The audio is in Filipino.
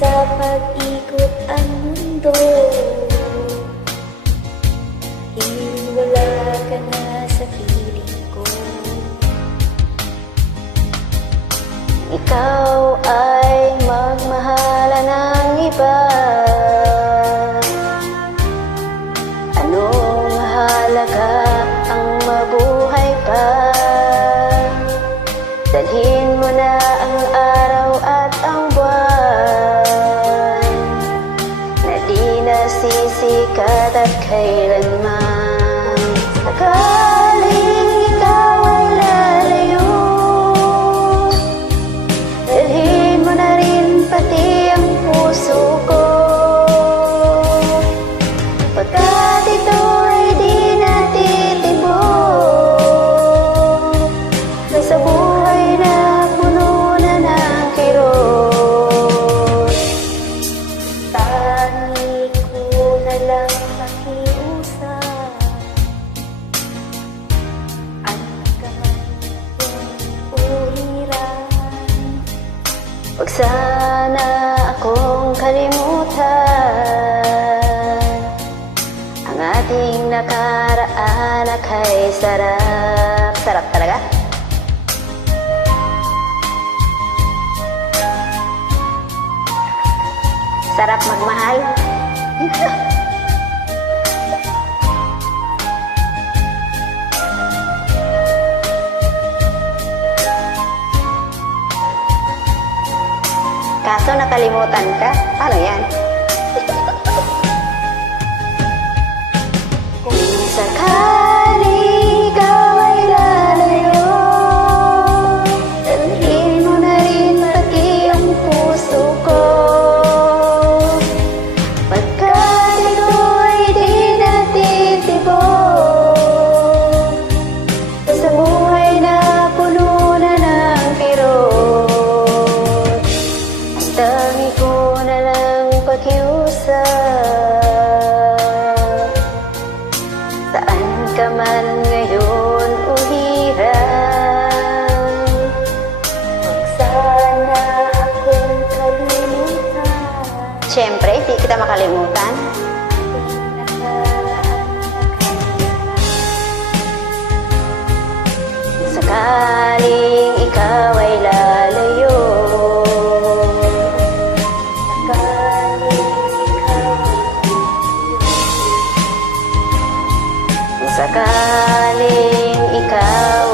sa pag-ikot ang mundo. Wala ka na sa piling ko. Ikaw ay magmahala ng iba. Anong mahalaga ang mabuhay pa? Dalhin mo na ang araw at ang buwan na di nasisikat at kailanman. Sakaling ikaw ay lalayo, dalhin mo na rin pati ang puso ko. Pagkat ito ay di natitibok, sa buhay na puno na ng kirot. Tangi ko na lang makiusap, ano ka man kung uhiran. Huwag sana akong kalimutan ang ating nakaraan na kay sarap. Sarap talaga? Sarap magmahal. Kaso nakalimutan ka? Paano yan? Kung sakaling ikaw ay lalayo, dalhin mo na rin pati ang puso ko. Pagkat ito ay di natitibok, sa buhay na puno na ng kirot. Ang dami ko na lang pakiusap, saan ka man ngayon uhiran. Huwag sana akong kalimutan. Siyempre, di kita makalimutan. Sakaling ikaw ay lalayo, sakaling ikaw